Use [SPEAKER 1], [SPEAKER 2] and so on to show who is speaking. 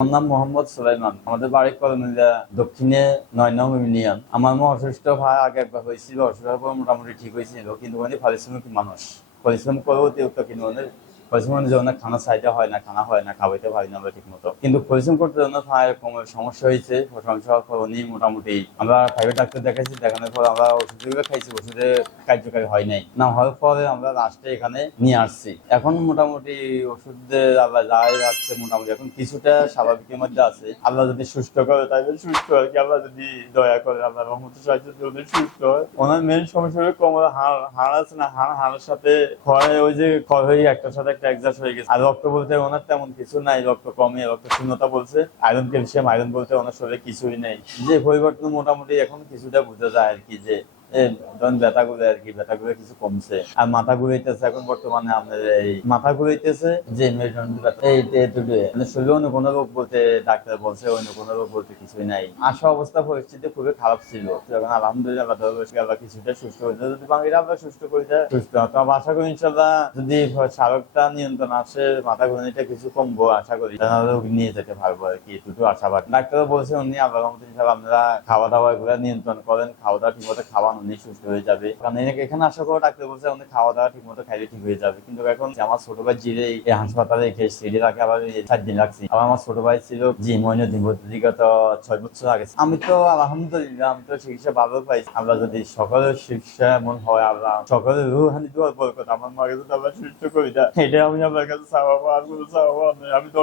[SPEAKER 1] আমার নাম মোহাম্মদ সুলাইমান। আমাদের বাড়ি কলোনিয়া দক্ষিণে নয় নম ইউনিয়ন আমার মা অসুস্থ ভাই আগে একবার হয়েছিল, অসুস্থ মোটামুটি ঠিক হয়েছিল, কিন্তু পারিশ্রমিক মানুষ। পরিশ্রম করেও অতিরিক্ত কিন্তু মানে পরিশ্রম জন্য খানা চাইতে হয় না, খানা হয় না, খাওয়াইতে পারি না ঠিক মতো কিন্তু পরিশ্রম করতে জন্য ভাই কমের সমস্যা হয়েছে সমস্যা উনি মোটামুটি। আমরা প্রাইভেট ডাক্তার দেখাইছি, দেখানোর পর আমরা ওষুধগুলো খাইছি, ওষুধে কার্যকারী হয় নাই। না হওয়ার পরে আমরা লাস্টে এখানে নিয়ে আসছি। এখন মোটামুটি ওষুধের আল্লাহ যাই রাখছে মোটামুটি। এখন কিছুটা স্বাভাবিকের মধ্যে আছে। আল্লাহ যদি সুস্থ করে তাহলে সুস্থ হয় কি। আল্লাহ যদি দয়া করে, আল্লাহ রহমত সাহায্য যদি সুস্থ হয়। ওনার মেন সমস্যা হলো কোমর হাড় হাড় আছে না, হাড়, হাড়ের সাথে ক্ষয় ওই যে ক্ষয় হয়ে একটার সাথে একটা অ্যাডজাস্ট হয়ে গেছে। আর রক্ত বলতে ওনার তেমন কিছু নাই, রক্ত কমে রক্ত শূন্যতা বলছে। আয়রন ক্যালসিয়াম আয়রন বলতে ওনার শরীরে কিছুই নেই। যে পরিবর্তন মোটামুটি এখন কিছুটা বোঝা যায় আর কি যে ব্যথা গুলো আর কি, ব্যথা গুলো কিছু কমছে। আর মাথা ঘুরাইতেছে, এখন বর্তমানে এই মাথা ঘুরাইতেছে, যে মেরুদণ্ড মানে শরীরে অন্য কোনো রোগ বলতে ডাক্তার বলছে, অন্য কোনো রোগ বলতে কিছুই নাই। আসা অবস্থা, পরিস্থিতি খুবই খারাপ ছিল। এখন আলহামদুলিল্লাহ কিছুটা সুস্থ হয়েছে যদি সুস্থ করে আশা করি ইনশাল্লাহ যদি নিয়ন্ত্রণ আসে, মাথা ঘুরানিটা কিছু কমবো, আশা করি। রোগ নিয়ে যেতে পারব আর কি এটুকু আশাবাদ। ডাক্তারও বলছে, উনি আল্লাহ রহমত আপনারা খাওয়া দাওয়া এগুলো নিয়ন্ত্রণ করেন খাওয়া দাওয়া ঠিক মতো খাওয়ান উনি সুস্থ হয়ে যাবে। কারণ এখানে আশা করে ডাক্তার বলছে, উনি খাওয়া দাওয়া ঠিক মতো খাইলে ঠিক হয়ে যাবে। কিন্তু এখন আমার ছোট ভাই জিরে এই হাসপাতালে রেখে সিডি রাখে, আবার চার দিন রাখছি। আবার আমার ছোট ভাই ছিল জি মইনুদ্দিন বিগত ছয় বছর আগে। আমি তো আলহামদুলিল্লাহ, আমি তো চিকিৎসা ভালো পাইছি। আমরা যদি সকলের চিকিৎসা এমন হয় আল্লাহ সকলের রুহানি দোয়ার বরকত আমার মাকে যদি আবার সুস্থ করি এটা আমি আমার কাছে চাওয়াবো আমি তো